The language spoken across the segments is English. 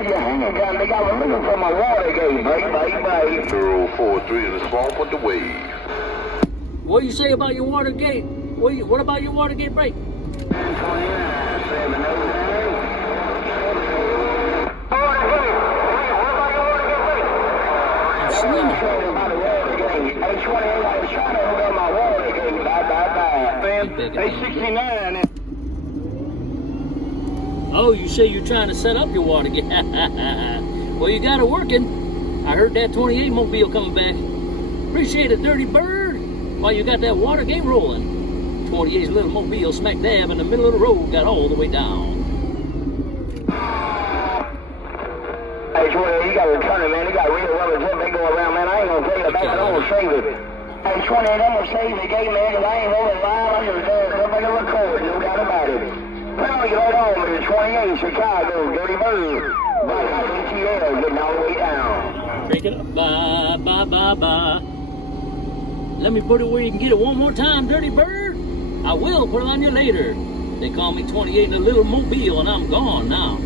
with your handgun. They got me looking for my water gate, baby. 043 in the swamp with the wave. What do you say about your water gate? What about your water gate break? 29, 7, 869. Oh, you say you're trying to set up your water gate. Well, you got it working. I heard that 28 mobile coming back. Appreciate it, Dirty Bird. While you got that water gate rolling. 28's little mobile smack dab in the middle of the road got all the way down. Hey, 28, you got to return it, man. You got real rubber jump. They go around, man. I ain't going to take it back. I'm going to save it. Hey, 28, I'm going to save the gate, man, because I ain't rolling live. I'm just going to record. No doubt about it. Well, you right on with the 28, Chicago, Dirty Bird. By ATL, getting all the way down. Break it up. Bye, bye, bye, bye. Let me put it where you can get it one more time, Dirty Bird. I will put it on you later. They call me 28 in a little mobile, and I'm gone now.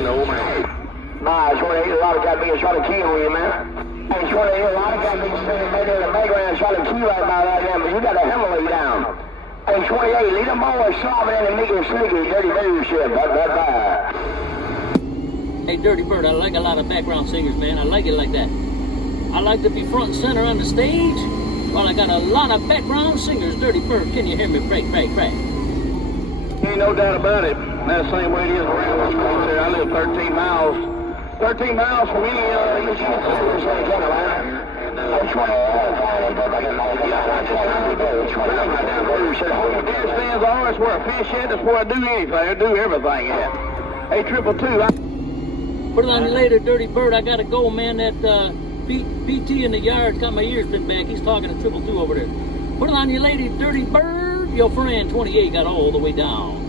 No, man. Nah, 28, a lot of guys being trying to kill you, man. Hey, 28, a lot of guys being standing back there in the background trying to kill right about that, man, but you got to hammer it down. Hey, 28, leave them boys slobbing in and making slicky, Dirty Bird shit. Bye. Hey, Dirty Bird, I like a lot of background singers, man. I like it like that. I like to be front and center on the stage. Well, I got a lot of background singers. Dirty Bird, can you hear me? Crack. Ain't no doubt about it. That's the same way it is around this place there. I live 13 miles. 13 miles from any UC service in Carolina. Deer stands are, that's where I fish at, that's where I do anything. I do everything at. Hey, 222. Put it on you later, Dirty Bird. I gotta go, man. That PT in the yard got my ears bit back. He's talking to 222 over there. Put it on you later, Dirty Bird. Your friend 28 got all the way down.